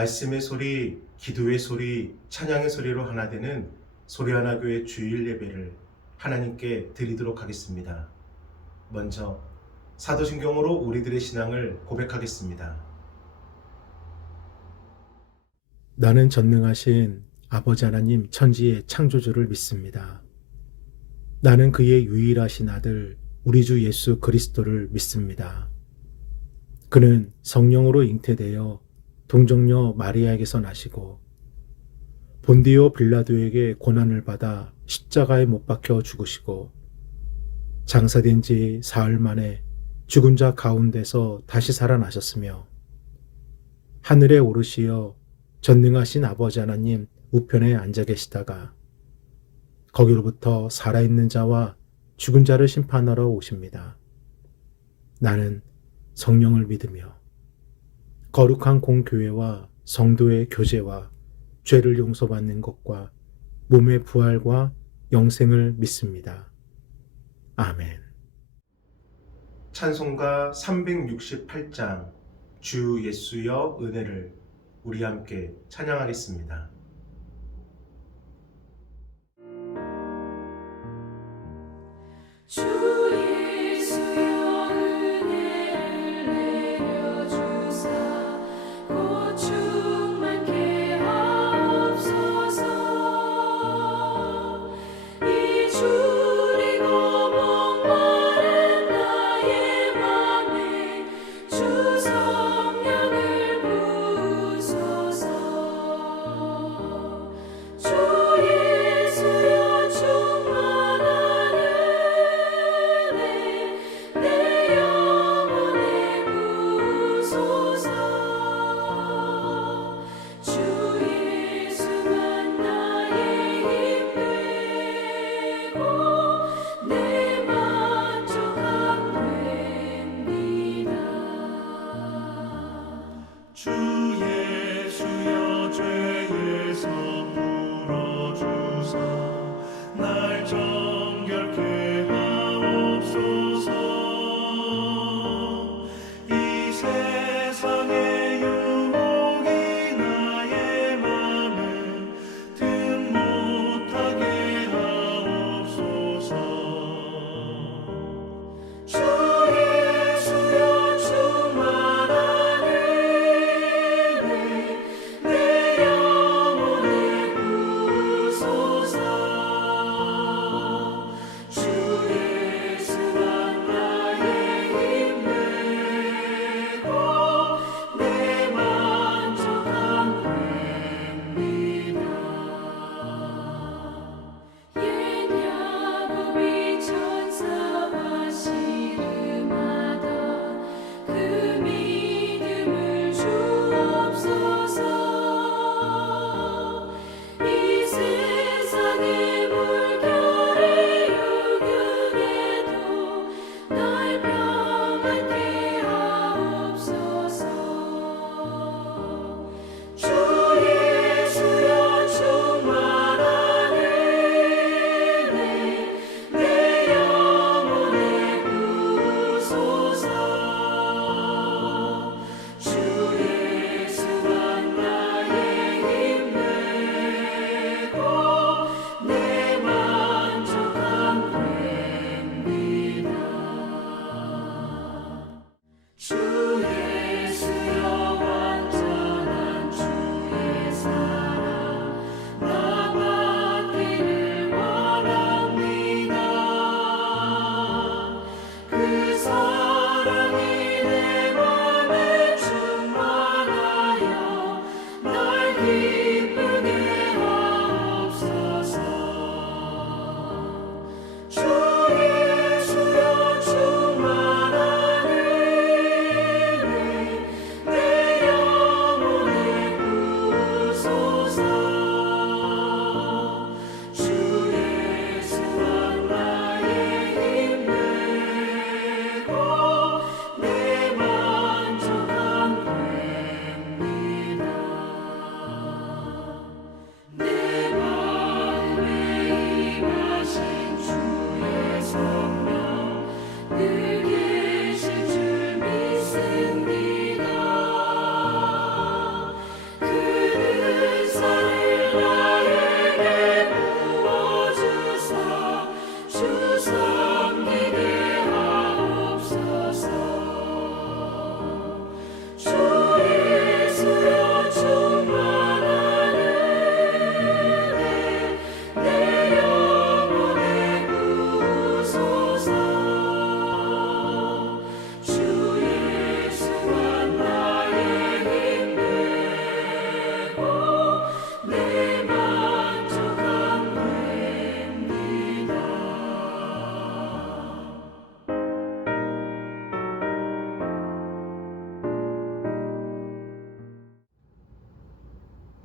말씀의 소리, 기도의 소리, 찬양의 소리로 하나 되는 소리하나교회 주일 예배를 하나님께 드리도록 하겠습니다. 먼저 사도신경으로 우리들의 신앙을 고백하겠습니다. 나는 전능하신 아버지 하나님 천지의 창조주를 믿습니다. 나는 그의 유일하신 아들 우리 주 예수 그리스도를 믿습니다. 그는 성령으로 잉태되어 동정녀 마리아에게서 나시고 본디오 빌라도에게 고난을 받아 십자가에 못 박혀 죽으시고 장사된 지 사흘 만에 죽은 자 가운데서 다시 살아나셨으며 하늘에 오르시어 전능하신 아버지 하나님 우편에 앉아 계시다가 거기로부터 살아있는 자와 죽은 자를 심판하러 오십니다. 나는 성령을 믿으며 거룩한 공교회와 성도의 교제와 죄를 용서받는 것과 몸의 부활과 영생을 믿습니다. 아멘. 찬송가 368장 주 예수여 은혜를 우리 함께 찬양하겠습니다. 주 예수여 은혜를 내려주사 곧 충만케 하옵소서. 이 주리고 목마른 나의 맘에 주 성령을 부으소서. 주 예수여 충만하는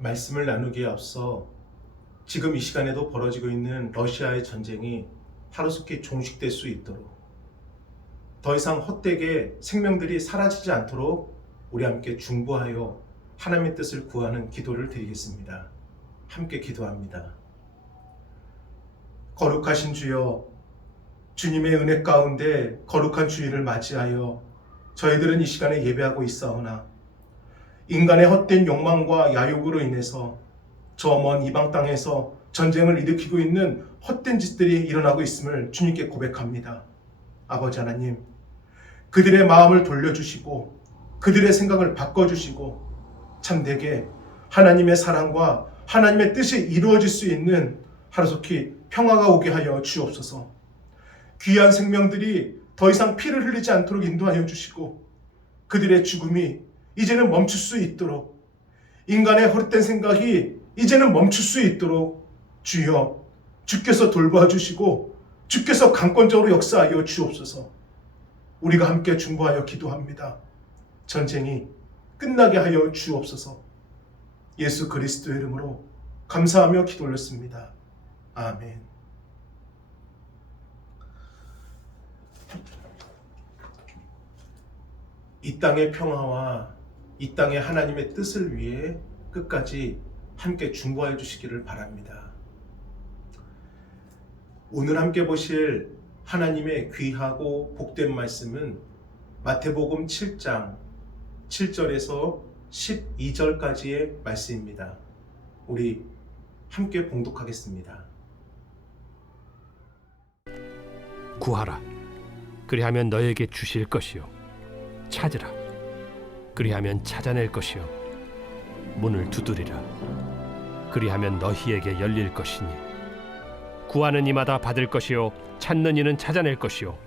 말씀을 나누기에 앞서 지금 이 시간에도 벌어지고 있는 러시아의 전쟁이 하루속히 종식될 수 있도록, 더 이상 헛되게 생명들이 사라지지 않도록 우리 함께 중보하여 하나님의 뜻을 구하는 기도를 드리겠습니다. 함께 기도합니다. 거룩하신 주여, 주님의 은혜 가운데 거룩한 주일을 맞이하여 저희들은 이 시간에 예배하고 있사오나, 인간의 헛된 욕망과 야욕으로 인해서 저 먼 이방 땅에서 전쟁을 일으키고 있는 헛된 짓들이 일어나고 있음을 주님께 고백합니다. 아버지 하나님, 그들의 마음을 돌려주시고 그들의 생각을 바꿔주시고 참되게 하나님의 사랑과 하나님의 뜻이 이루어질 수 있는 하루속히 평화가 오게 하여 주옵소서. 귀한 생명들이 더 이상 피를 흘리지 않도록 인도하여 주시고, 그들의 죽음이 이제는 멈출 수 있도록, 인간의 헛된 생각이 이제는 멈출 수 있도록 주여, 주께서 돌봐 주시고 주께서 강권적으로 역사하여 주옵소서. 우리가 함께 중보하여 기도합니다. 전쟁이 끝나게 하여 주옵소서. 예수 그리스도의 이름으로 감사하며 기도 올렸습니다. 아멘. 이 땅의 평화와 이 땅의 하나님의 뜻을 위해 끝까지 함께 중보해 주시기를 바랍니다. 오늘 함께 보실 하나님의 귀하고 복된 말씀은 마태복음 7장 7절에서 12절까지의 말씀입니다. 우리 함께 봉독하겠습니다. 구하라, 그리하면 너에게 주실 것이요. 찾으라, 그리하면 찾아낼 것이요. 문을 두드리라, 그리하면 너희에게 열릴 것이니. 구하는 이마다 받을 것이요, 찾는 이는 찾아낼 것이요,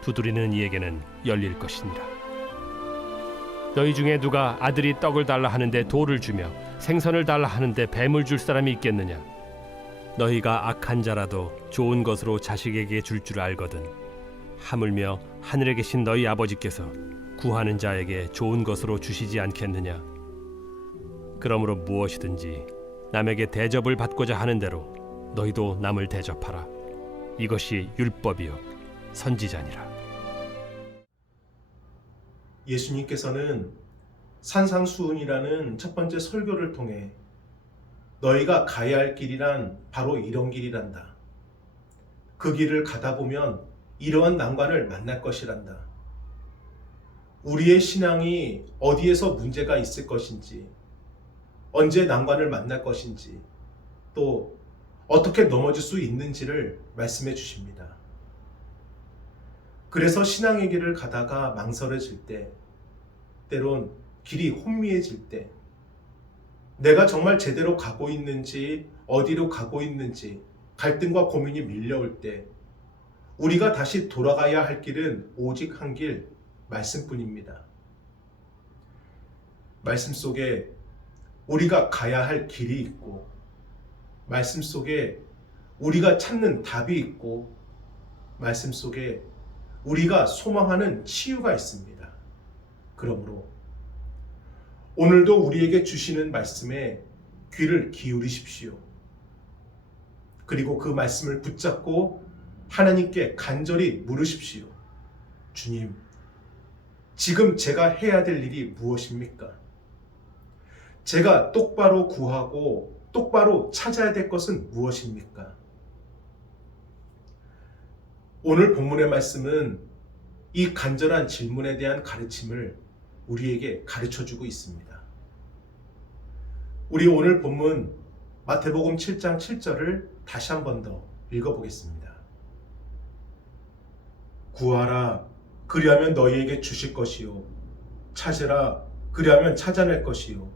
두드리는 이에게는 열릴 것이니라. 너희 중에 누가 아들이 떡을 달라 하는데 돌을 주며 생선을 달라 하는데 뱀을 줄 사람이 있겠느냐? 너희가 악한 자라도 좋은 것으로 자식에게 줄 줄 알거든. 하물며 하늘에 계신 너희 아버지께서 구하는 자에게 좋은 것으로 주시지 않겠느냐? 그러므로 무엇이든지 남에게 대접을 받고자 하는 대로 너희도 남을 대접하라. 이것이 율법이요 선지자니라. 예수님께서는 산상수훈이라는 첫 번째 설교를 통해 너희가 가야 할 길이란 바로 이런 길이란다. 그 길을 가다 보면 이러한 난관을 만날 것이란다. 우리의 신앙이 어디에서 문제가 있을 것인지, 언제 난관을 만날 것인지, 또 어떻게 넘어질 수 있는지를 말씀해 주십니다. 그래서 신앙의 길을 가다가 망설여질 때, 때론 길이 혼미해질 때, 내가 정말 제대로 가고 있는지, 어디로 가고 있는지 갈등과 고민이 밀려올 때 우리가 다시 돌아가야 할 길은 오직 한 길, 말씀뿐입니다. 말씀 속에 우리가 가야 할 길이 있고, 말씀 속에 우리가 찾는 답이 있고, 말씀 속에 우리가 소망하는 치유가 있습니다. 그러므로 오늘도 우리에게 주시는 말씀에 귀를 기울이십시오. 그리고 그 말씀을 붙잡고 하나님께 간절히 물으십시오. 주님, 지금 제가 해야 될 일이 무엇입니까? 제가 똑바로 구하고 똑바로 찾아야 될 것은 무엇입니까? 오늘 본문의 말씀은 이 간절한 질문에 대한 가르침을 우리에게 가르쳐주고 있습니다. 우리 오늘 본문 마태복음 7장 7절을 다시 한 번 더 읽어보겠습니다. 구하라, 그리하면 너희에게 주실 것이요. 찾으라, 그리하면 찾아낼 것이요.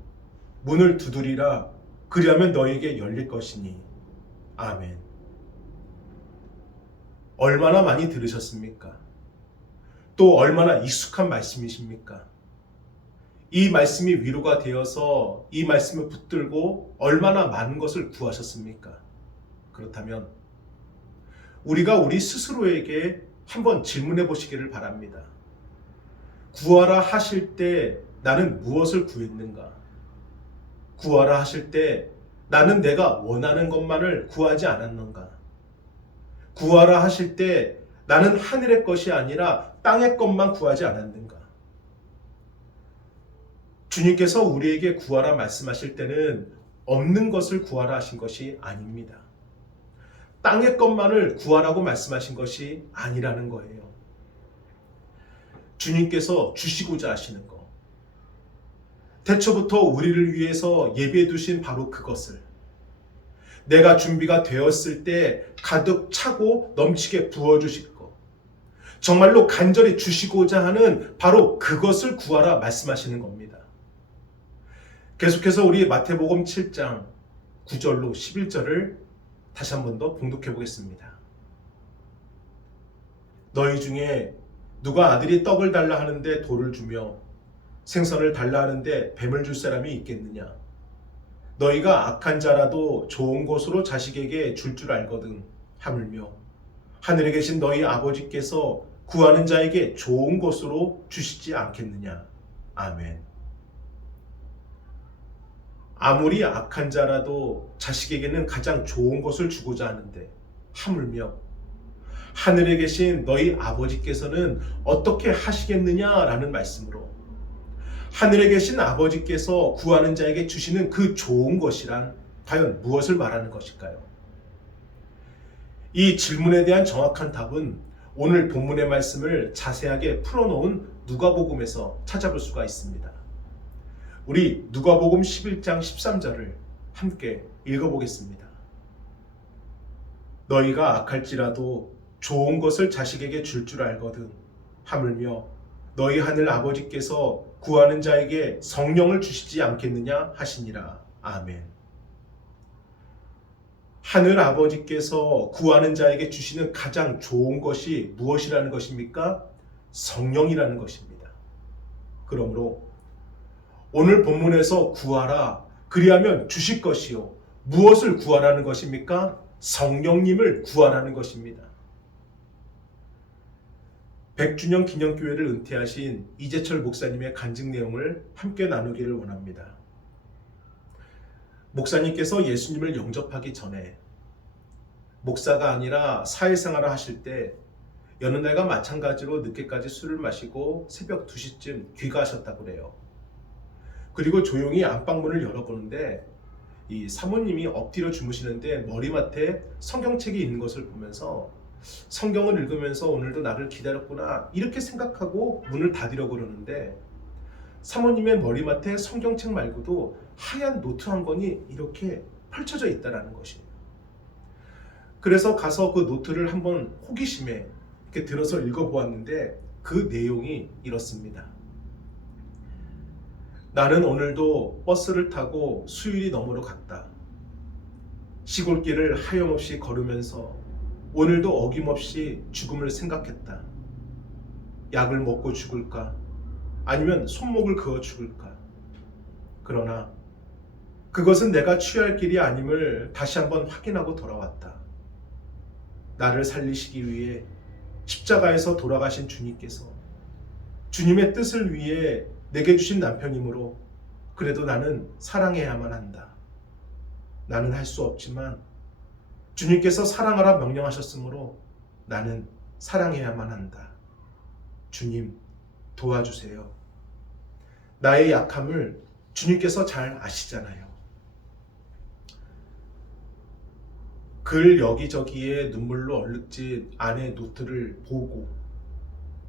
문을 두드리라, 그리하면 너희에게 열릴 것이니. 아멘. 얼마나 많이 들으셨습니까? 또 얼마나 익숙한 말씀이십니까? 이 말씀이 위로가 되어서 이 말씀을 붙들고 얼마나 많은 것을 구하셨습니까? 그렇다면 우리가 우리 스스로에게 한번 질문해 보시기를 바랍니다. 구하라 하실 때 나는 무엇을 구했는가? 구하라 하실 때 나는 내가 원하는 것만을 구하지 않았는가? 구하라 하실 때 나는 하늘의 것이 아니라 땅의 것만 구하지 않았는가? 주님께서 우리에게 구하라 말씀하실 때는 없는 것을 구하라 하신 것이 아닙니다. 땅의 것만을 구하라고 말씀하신 것이 아니라는 거예요. 주님께서 주시고자 하시는 것, 태초부터 우리를 위해서 예비해 두신 바로 그것을 내가 준비가 되었을 때 가득 차고 넘치게 부어주실 것, 정말로 간절히 주시고자 하는 바로 그것을 구하라 말씀하시는 겁니다. 계속해서 우리 마태복음 7장 9절로 11절을 다시 한 번 더 봉독해 보겠습니다. 너희 중에 누가 아들이 떡을 달라 하는데 돌을 주며 생선을 달라 하는데 뱀을 줄 사람이 있겠느냐? 너희가 악한 자라도 좋은 것으로 자식에게 줄 줄 알거든. 하물며 하늘에 계신 너희 아버지께서 구하는 자에게 좋은 것으로 주시지 않겠느냐? 아멘. 아무리 악한 자라도 자식에게는 가장 좋은 것을 주고자 하는데 하물며 하늘에 계신 너희 아버지께서는 어떻게 하시겠느냐라는 말씀으로 하늘에 계신 아버지께서 구하는 자에게 주시는 그 좋은 것이란 과연 무엇을 말하는 것일까요? 이 질문에 대한 정확한 답은 오늘 본문의 말씀을 자세하게 풀어놓은 누가복음에서 찾아볼 수가 있습니다. 우리 누가복음 11장 13절을 함께 읽어보겠습니다. 너희가 악할지라도 좋은 것을 자식에게 줄 줄 알거든. 하물며 너희 하늘 아버지께서 구하는 자에게 성령을 주시지 않겠느냐 하시니라. 아멘. 하늘 아버지께서 구하는 자에게 주시는 가장 좋은 것이 무엇이라는 것입니까? 성령이라는 것입니다. 그러므로 오늘 본문에서 구하라, 그리하면 주실 것이요. 무엇을 구하라는 것입니까? 성령님을 구하라는 것입니다. 100주년 기념교회를 은퇴하신 이재철 목사님의 간증 내용을 함께 나누기를 원합니다. 목사님께서 예수님을 영접하기 전에 목사가 아니라 사회생활을 하실 때 여느 날과 마찬가지로 늦게까지 술을 마시고 새벽 2시쯤 귀가하셨다고 그래요. 그리고 조용히 안방문을 열어보는데 이 사모님이 엎드려 주무시는데 머리맡에 성경책이 있는 것을 보면서 성경을 읽으면서 오늘도 나를 기다렸구나 이렇게 생각하고 문을 닫으려고 그러는데 사모님의 머리맡에 성경책 말고도 하얀 노트 한 권이 이렇게 펼쳐져 있다는 것이에요. 그래서 가서 그 노트를 한번 호기심에 이렇게 들어서 읽어보았는데 그 내용이 이렇습니다. 나는 오늘도 버스를 타고 수유리 너머로 갔다. 시골길을 하염없이 걸으면서 오늘도 어김없이 죽음을 생각했다. 약을 먹고 죽을까? 아니면 손목을 그어 죽을까? 그러나 그것은 내가 취할 길이 아님을 다시 한번 확인하고 돌아왔다. 나를 살리시기 위해 십자가에서 돌아가신 주님께서 주님의 뜻을 위해 내게 주신 남편이므로 그래도 나는 사랑해야만 한다. 나는 할 수 없지만 주님께서 사랑하라 명령하셨으므로 나는 사랑해야만 한다. 주님 도와주세요. 나의 약함을 주님께서 잘 아시잖아요. 글 여기저기에 눈물로 얼룩진 아내 노트를 보고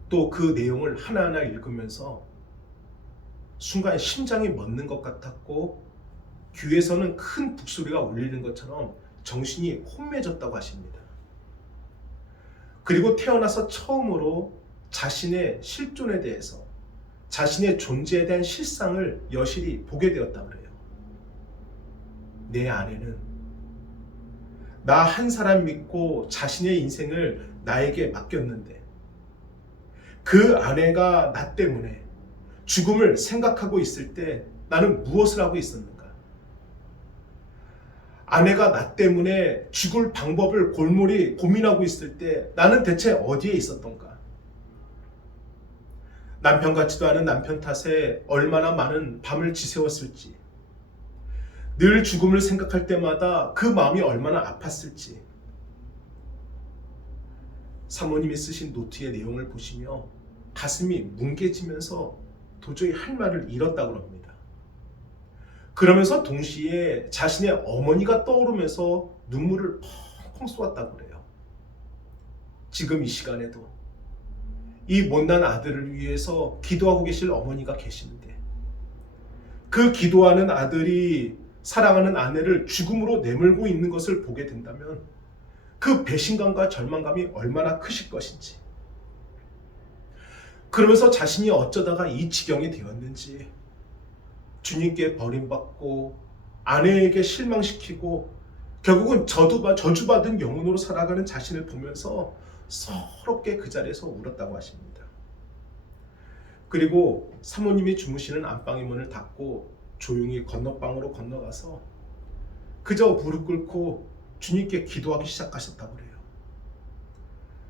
또 그 내용을 하나하나 읽으면서 순간 심장이 멎는 것 같았고 귀에서는 큰 북소리가 울리는 것처럼 정신이 혼미해졌다고 하십니다. 그리고 태어나서 처음으로 자신의 실존에 대해서 자신의 존재에 대한 실상을 여실히 보게 되었다고 그래요. 내 아내는 나 한 사람 믿고 자신의 인생을 나에게 맡겼는데 그 아내가 나 때문에 죽음을 생각하고 있을 때 나는 무엇을 하고 있었는가? 아내가 나 때문에 죽을 방법을 골몰이 고민하고 있을 때 나는 대체 어디에 있었던가? 남편 같지도 않은 남편 탓에 얼마나 많은 밤을 지새웠을지, 늘 죽음을 생각할 때마다 그 마음이 얼마나 아팠을지 사모님이 쓰신 노트의 내용을 보시며 가슴이 뭉개지면서 도저히 할 말을 잃었다고 합니다. 그러면서 동시에 자신의 어머니가 떠오르면서 눈물을 펑펑 쏟았다고 그래요. 지금 이 시간에도 이 못난 아들을 위해서 기도하고 계실 어머니가 계시는데 그 기도하는 아들이 사랑하는 아내를 죽음으로 내몰고 있는 것을 보게 된다면 그 배신감과 절망감이 얼마나 크실 것인지, 그러면서 자신이 어쩌다가 이 지경이 되었는지, 주님께 버림받고 아내에게 실망시키고 결국은 저주받은 영혼으로 살아가는 자신을 보면서 서럽게 그 자리에서 울었다고 하십니다. 그리고 사모님이 주무시는 안방의 문을 닫고 조용히 건너방으로 건너가서 그저 무릎 꿇고 주님께 기도하기 시작하셨다고 그래요.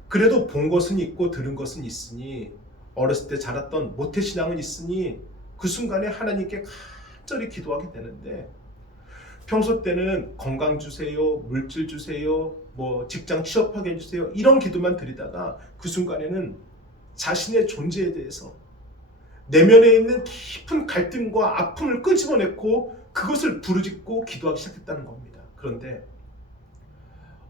그래도 본 것은 있고 들은 것은 있으니, 어렸을 때 자랐던 모태신앙은 있으니 그 순간에 하나님께 간절히 기도하게 되는데, 평소 때는 건강 주세요, 물질 주세요, 직장 취업하게 해주세요, 이런 기도만 드리다가 그 순간에는 자신의 존재에 대해서 내면에 있는 깊은 갈등과 아픔을 끄집어내고 그것을 부르짖고 기도하기 시작했다는 겁니다. 그런데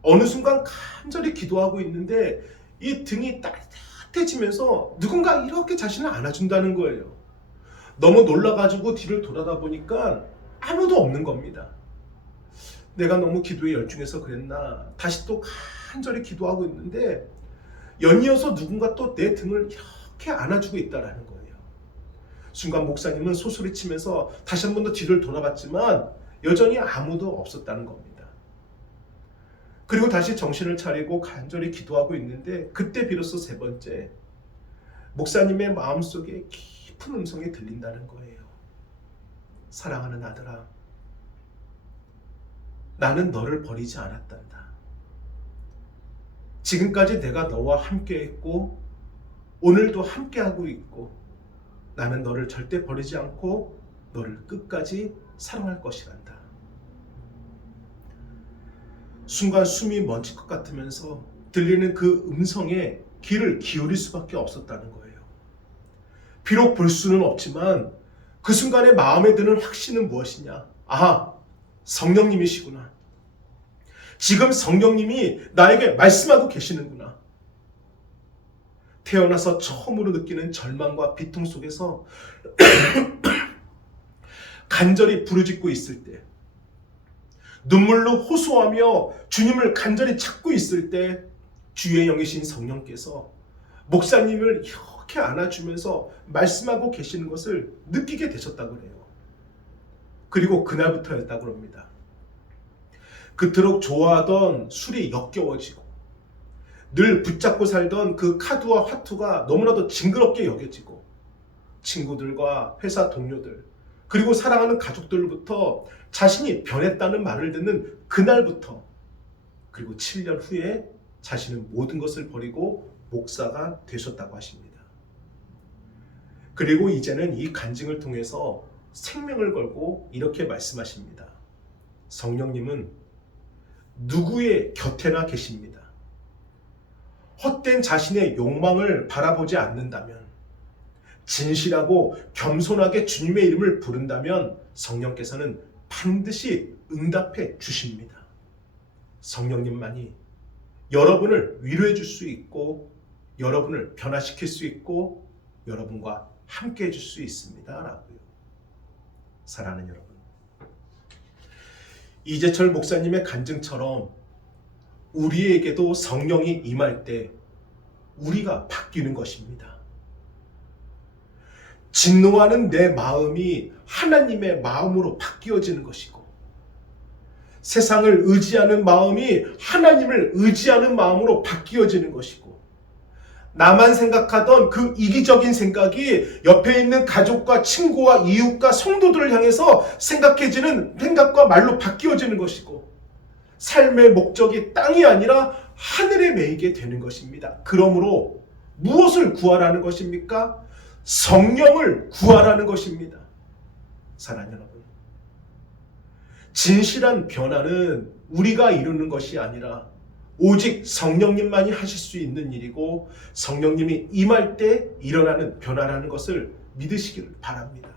어느 순간 간절히 기도하고 있는데 이 등이 따뜻해지면서 누군가 이렇게 자신을 안아준다는 거예요. 너무 놀라가지고 뒤를 돌아다보니까 아무도 없는 겁니다. 내가 너무 기도에 열중해서 그랬나, 다시 또 간절히 기도하고 있는데 연이어서 누군가 또 내 등을 이렇게 안아주고 있다는 거예요. 순간 목사님은 소소리치면서 다시 한 번 더 뒤를 돌아봤지만 여전히 아무도 없었다는 겁니다. 그리고 다시 정신을 차리고 간절히 기도하고 있는데 그때 비로소 세 번째, 목사님의 마음속에 깊은 음성이 들린다는 거예요. 사랑하는 아들아, 나는 너를 버리지 않았단다. 지금까지 내가 너와 함께 했고 오늘도 함께 하고 있고 나는 너를 절대 버리지 않고 너를 끝까지 사랑할 것이란다. 순간 숨이 멎을 것 같으면서 들리는 그 음성에 귀를 기울일 수밖에 없었다는 거예요. 비록 볼 수는 없지만 그 순간에 마음에 드는 확신은 무엇이냐? 아, 성령님이시구나. 지금 성령님이 나에게 말씀하고 계시는구나. 태어나서 처음으로 느끼는 절망과 비통 속에서 간절히 부르짖고 있을 때, 눈물로 호소하며 주님을 간절히 찾고 있을 때 주의 영이신 성령께서 목사님을 이렇게 안아주면서 말씀하고 계시는 것을 느끼게 되셨다고 그래요. 그리고 그날부터였다고 합니다. 그토록 좋아하던 술이 역겨워지고 늘 붙잡고 살던 그 카드와 화투가 너무나도 징그럽게 여겨지고 친구들과 회사 동료들 그리고 사랑하는 가족들로부터 자신이 변했다는 말을 듣는 그날부터, 그리고 7년 후에 자신은 모든 것을 버리고 목사가 되셨다고 하십니다. 그리고 이제는 이 간증을 통해서 생명을 걸고 이렇게 말씀하십니다. 성령님은 누구의 곁에나 계십니다. 헛된 자신의 욕망을 바라보지 않는다면, 진실하고 겸손하게 주님의 이름을 부른다면 성령께서는 반드시 응답해 주십니다. 성령님만이 여러분을 위로해 줄 수 있고 여러분을 변화시킬 수 있고 여러분과 함께 해줄 수 있습니다. 라고요. 사랑하는 여러분, 이재철 목사님의 간증처럼 우리에게도 성령이 임할 때 우리가 바뀌는 것입니다. 진노하는 내 마음이 하나님의 마음으로 바뀌어지는 것이고, 세상을 의지하는 마음이 하나님을 의지하는 마음으로 바뀌어지는 것이고, 나만 생각하던 그 이기적인 생각이 옆에 있는 가족과 친구와 이웃과 성도들을 향해서 생각해지는 생각과 말로 바뀌어지는 것이고, 삶의 목적이 땅이 아니라 하늘에 매이게 되는 것입니다. 그러므로 무엇을 구하라는 것입니까? 성령을 구하라는 것입니다. 사랑하는 여러분, 진실한 변화는 우리가 이루는 것이 아니라 오직 성령님만이 하실 수 있는 일이고 성령님이 임할 때 일어나는 변화라는 것을 믿으시기를 바랍니다.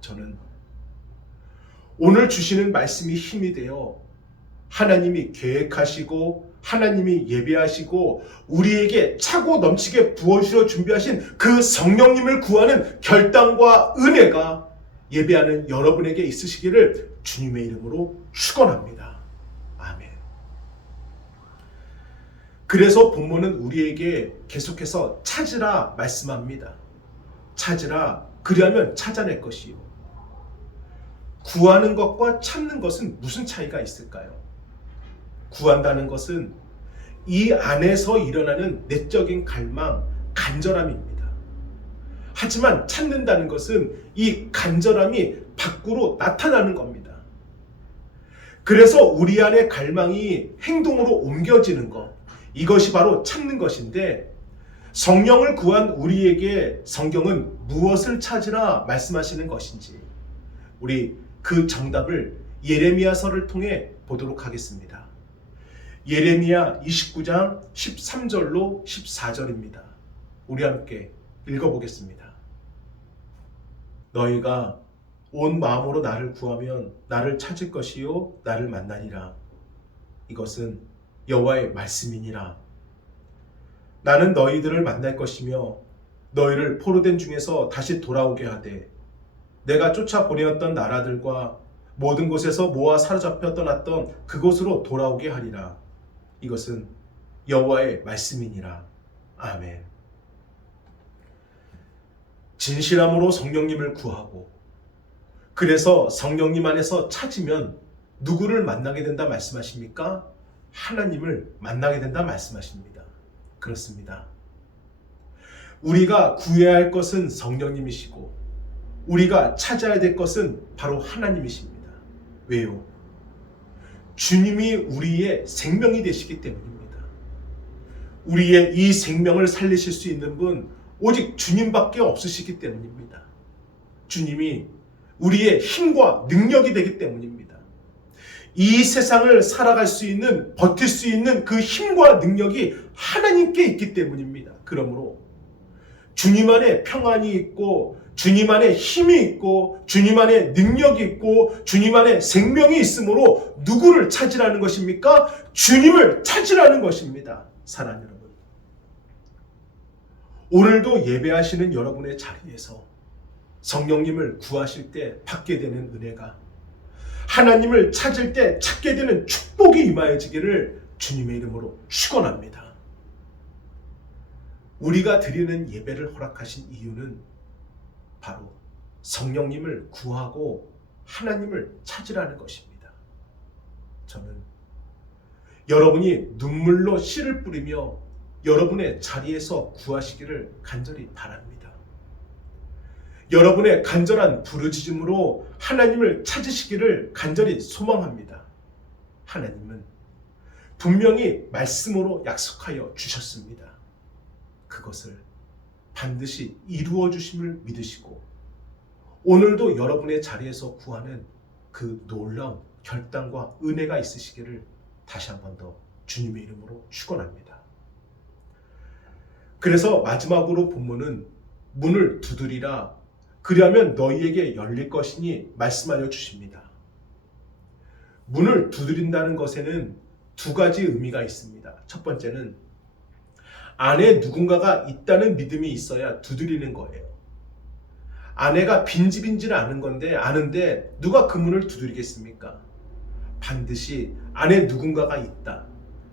저는 오늘 주시는 말씀이 힘이 되어 하나님이 계획하시고 하나님이 예배하시고 우리에게 차고 넘치게 부어주려 준비하신 그 성령님을 구하는 결단과 은혜가 예배하는 여러분에게 있으시기를 주님의 이름으로 축원합니다. 아멘. 그래서 본문은 우리에게 계속해서 찾으라 말씀합니다. 찾으라, 그리하면 찾아낼 것이요. 구하는 것과 찾는 것은 무슨 차이가 있을까요? 구한다는 것은 이 안에서 일어나는 내적인 갈망, 간절함입니다. 하지만 찾는다는 것은 이 간절함이 밖으로 나타나는 겁니다. 그래서 우리 안의 갈망이 행동으로 옮겨지는 것, 이것이 바로 찾는 것인데 성령을 구한 우리에게 성경은 무엇을 찾으라 말씀하시는 것인지 우리 그 정답을 예레미야서를 통해 보도록 하겠습니다. 예레미야 29장 13절로 14절입니다. 우리 함께 읽어보겠습니다. 너희가 온 마음으로 나를 구하면 나를 찾을 것이요 나를 만나리라. 이것은 여호와의 말씀이니라. 나는 너희들을 만날 것이며 너희를 포로된 중에서 다시 돌아오게 하되 내가 쫓아 보내었던 나라들과 모든 곳에서 모아 사로잡혀 떠났던 그곳으로 돌아오게 하리라. 이것은 여호와의 말씀이니라. 아멘. 진실함으로 성령님을 구하고 그래서 성령님 안에서 찾으면 누구를 만나게 된다 말씀하십니까? 하나님을 만나게 된다 말씀하십니다. 그렇습니다. 우리가 구해야 할 것은 성령님이시고 우리가 찾아야 될 것은 바로 하나님이십니다. 왜요? 주님이 우리의 생명이 되시기 때문입니다. 우리의 이 생명을 살리실 수 있는 분 오직 주님밖에 없으시기 때문입니다. 주님이 우리의 힘과 능력이 되기 때문입니다. 이 세상을 살아갈 수 있는, 버틸 수 있는 그 힘과 능력이 하나님께 있기 때문입니다. 그러므로 주님 안에 평안이 있고 주님 안에 힘이 있고 주님 안에 능력이 있고 주님 안에 생명이 있으므로 누구를 찾으라는 것입니까? 주님을 찾으라는 것입니다. 사랑하는 여러분, 오늘도 예배하시는 여러분의 자리에서 성령님을 구하실 때 받게 되는 은혜가 하나님을 찾을 때 찾게 되는 축복이 임하여지기를 주님의 이름으로 축원합니다. 우리가 드리는 예배를 허락하신 이유는 바로 성령님을 구하고 하나님을 찾으라는 것입니다. 저는 여러분이 눈물로 씨를 뿌리며 여러분의 자리에서 구하시기를 간절히 바랍니다. 여러분의 간절한 부르짖음으로 하나님을 찾으시기를 간절히 소망합니다. 하나님은 분명히 말씀으로 약속하여 주셨습니다. 그것을 반드시 이루어 주심을 믿으시고 오늘도 여러분의 자리에서 구하는 그 놀라운 결단과 은혜가 있으시기를 다시 한 번 더 주님의 이름으로 축원합니다. 그래서 마지막으로 본문은 문을 두드리라 그리하면 너희에게 열릴 것이니 말씀하여 주십니다. 문을 두드린다는 것에는 두 가지 의미가 있습니다. 첫 번째는 안에 누군가가 있다는 믿음이 있어야 두드리는 거예요. 아내가 빈집인지를 아는데 누가 그 문을 두드리겠습니까? 반드시 안에 누군가가 있다.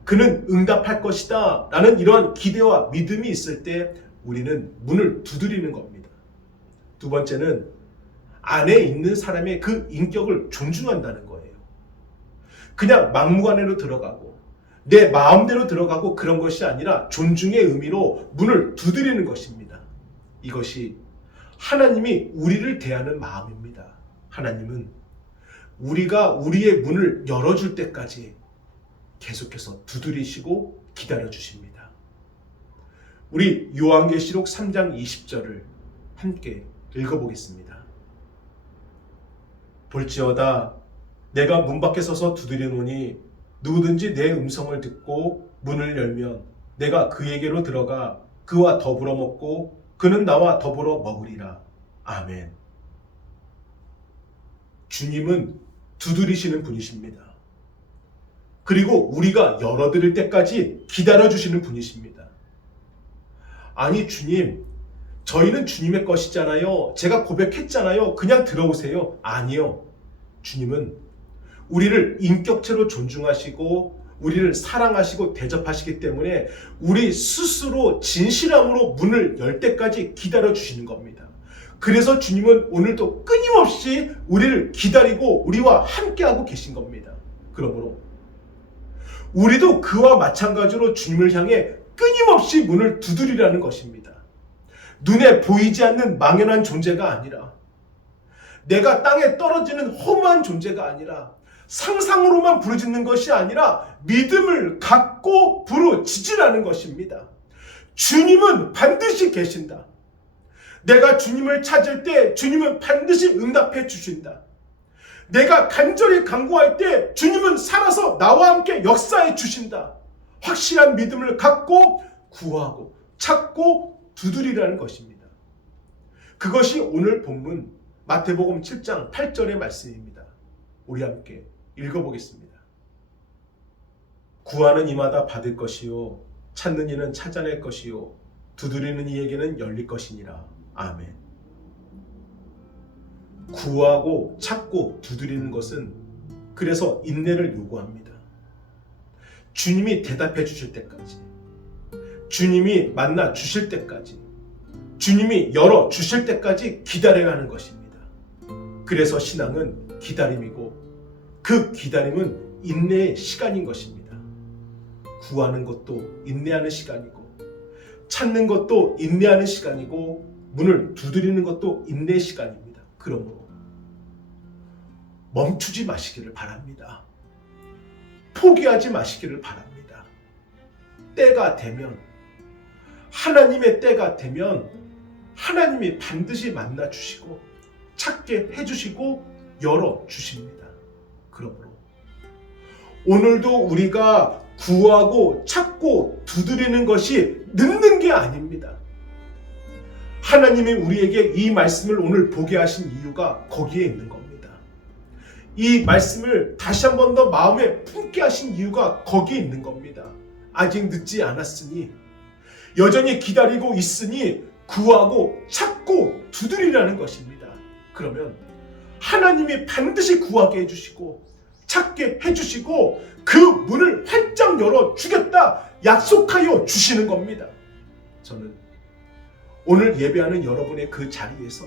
그는 응답할 것이다 라는 이러한 기대와 믿음이 있을 때 우리는 문을 두드리는 겁니다. 두 번째는 안에 있는 사람의 그 인격을 존중한다는 거예요. 그냥 막무가내로 들어가고 내 마음대로 들어가고 그런 것이 아니라 존중의 의미로 문을 두드리는 것입니다. 이것이 하나님이 우리를 대하는 마음입니다. 하나님은 우리가 우리의 문을 열어줄 때까지 계속해서 두드리시고 기다려주십니다. 우리 요한계시록 3장 20절을 함께 읽어보겠습니다. 볼지어다 내가 문 밖에 서서 두드리노니 누구든지 내 음성을 듣고 문을 열면 내가 그에게로 들어가 그와 더불어 먹고 그는 나와 더불어 먹으리라. 아멘. 주님은 두드리시는 분이십니다. 그리고 우리가 열어드릴 때까지 기다려주시는 분이십니다. 아니 주님, 저희는 주님의 것이잖아요. 제가 고백했잖아요. 그냥 들어오세요. 아니요. 주님은 우리를 인격체로 존중하시고 우리를 사랑하시고 대접하시기 때문에 우리 스스로 진실함으로 문을 열 때까지 기다려주시는 겁니다. 그래서 주님은 오늘도 끊임없이 우리를 기다리고 우리와 함께하고 계신 겁니다. 그러므로 우리도 그와 마찬가지로 주님을 향해 끊임없이 문을 두드리라는 것입니다. 눈에 보이지 않는 망연한 존재가 아니라, 내가 땅에 떨어지는 허무한 존재가 아니라, 상상으로만 부르짖는 것이 아니라 믿음을 갖고 부르짖으라는 것입니다. 주님은 반드시 계신다. 내가 주님을 찾을 때 주님은 반드시 응답해 주신다. 내가 간절히 간구할 때 주님은 살아서 나와 함께 역사해 주신다. 확실한 믿음을 갖고 구하고 찾고 두드리라는 것입니다. 그것이 오늘 본문 마태복음 7장 8절의 말씀입니다. 우리 함께 읽어보겠습니다. 구하는 이마다 받을 것이요 찾는 이는 찾아낼 것이요 두드리는 이에게는 열릴 것이니라. 아멘. 구하고 찾고 두드리는 것은 그래서 인내를 요구합니다. 주님이 대답해 주실 때까지, 주님이 만나 주실 때까지, 주님이 열어 주실 때까지 기다려야 하는 것입니다. 그래서 신앙은 기다림이고 그 기다림은 인내의 시간인 것입니다. 구하는 것도 인내하는 시간이고 찾는 것도 인내하는 시간이고 문을 두드리는 것도 인내의 시간입니다. 그러므로 멈추지 마시기를 바랍니다. 포기하지 마시기를 바랍니다. 때가 되면, 하나님의 때가 되면 하나님이 반드시 만나 주시고 찾게 해주시고 열어주십니다. 그러므로 오늘도 우리가 구하고 찾고 두드리는 것이 늦는 게 아닙니다. 하나님이 우리에게 이 말씀을 오늘 보게 하신 이유가 거기에 있는 겁니다. 이 말씀을 다시 한 번 더 마음에 품게 하신 이유가 거기에 있는 겁니다. 아직 늦지 않았으니, 여전히 기다리고 있으니 구하고 찾고 두드리라는 것입니다. 그러면 하나님이 반드시 구하게 해주시고 찾게 해주시고 그 문을 활짝 열어주겠다 약속하여 주시는 겁니다. 저는 오늘 예배하는 여러분의 그 자리에서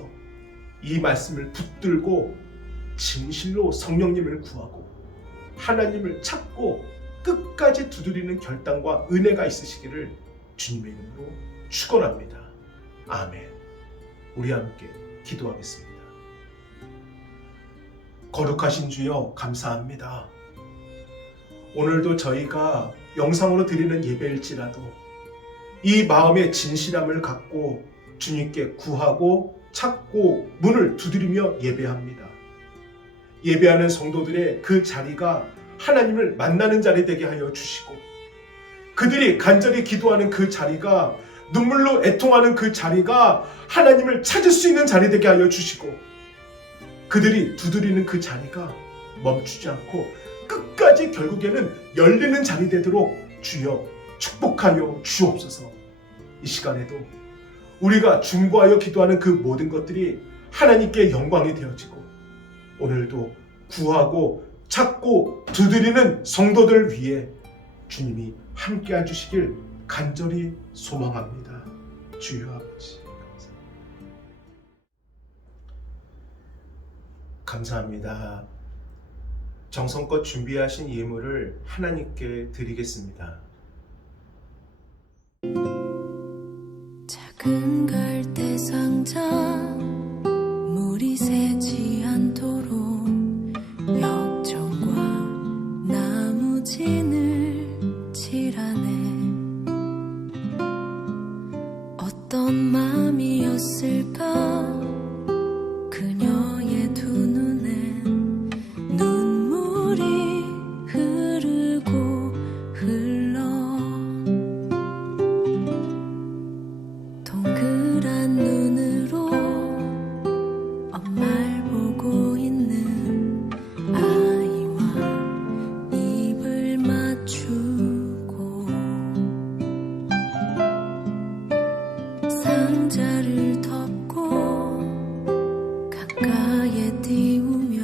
이 말씀을 붙들고 진실로 성령님을 구하고 하나님을 찾고 끝까지 두드리는 결단과 은혜가 있으시기를 주님의 이름으로 축원합니다. 아멘. 우리 함께 기도하겠습니다. 거룩하신 주여 감사합니다. 오늘도 저희가 영상으로 드리는 예배일지라도 이 마음의 진실함을 갖고 주님께 구하고 찾고 문을 두드리며 예배합니다. 예배하는 성도들의 그 자리가 하나님을 만나는 자리 되게 하여 주시고, 그들이 간절히 기도하는 그 자리가, 눈물로 애통하는 그 자리가 하나님을 찾을 수 있는 자리 되게 하여 주시고, 그들이 두드리는 그 자리가 멈추지 않고 끝까지 결국에는 열리는 자리 되도록 주여 축복하여 주옵소서. 이 시간에도 우리가 중보하여 기도하는 그 모든 것들이 하나님께 영광이 되어지고, 오늘도 구하고 찾고 두드리는 성도들 위해 주님이 함께 해주시길 간절히 소망합니다. 주여 아버지 감사합니다. 정성껏 준비하신 예물을 하나님께 드리겠습니다. 작은 갈대 상자 물이 새지 않도록 역청과 나무진을 칠하네. 어떤 마음이었을까 그녀의 두 눈엔 눈물 상자를 덮고 가까이에 띄우며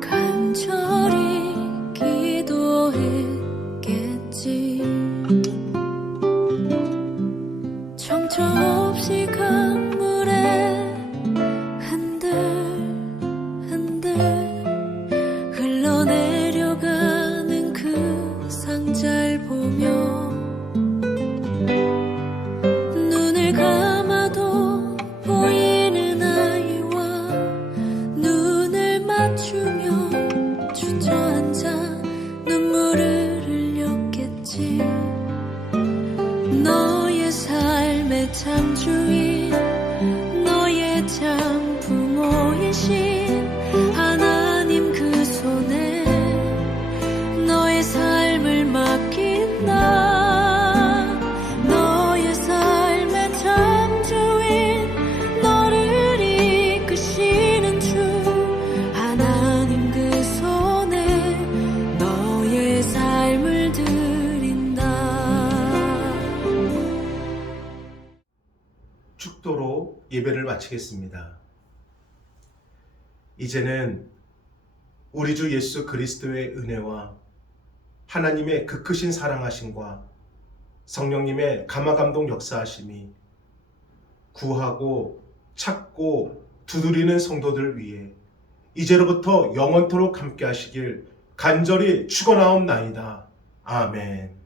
간절히 기도했겠지. 정처 없이 강물에 흔들흔들 흘러내려가는 그 상자를 보며 눈을 감아도 보이는 아이와 눈을 맞추며 주저앉아 눈물을 흘렸겠지. 너의 삶의 창조인 너의 참 부모이신 하나님 그 손에 너의 삶을 맡긴다. 너의 삶의 창조인 너를 이끄시는 주 하나님 그 손에 너의 삶을 드린다. 축도로 예배를 마치겠습니다. 이제는 우리 주 예수 그리스도의 은혜와 하나님의 그 크신 사랑하심과 성령님의 감화감동 역사하심이 구하고 찾고 두드리는 성도들 위해 이제로부터 영원토록 함께 하시길 간절히 축원하옵나이다. 아멘.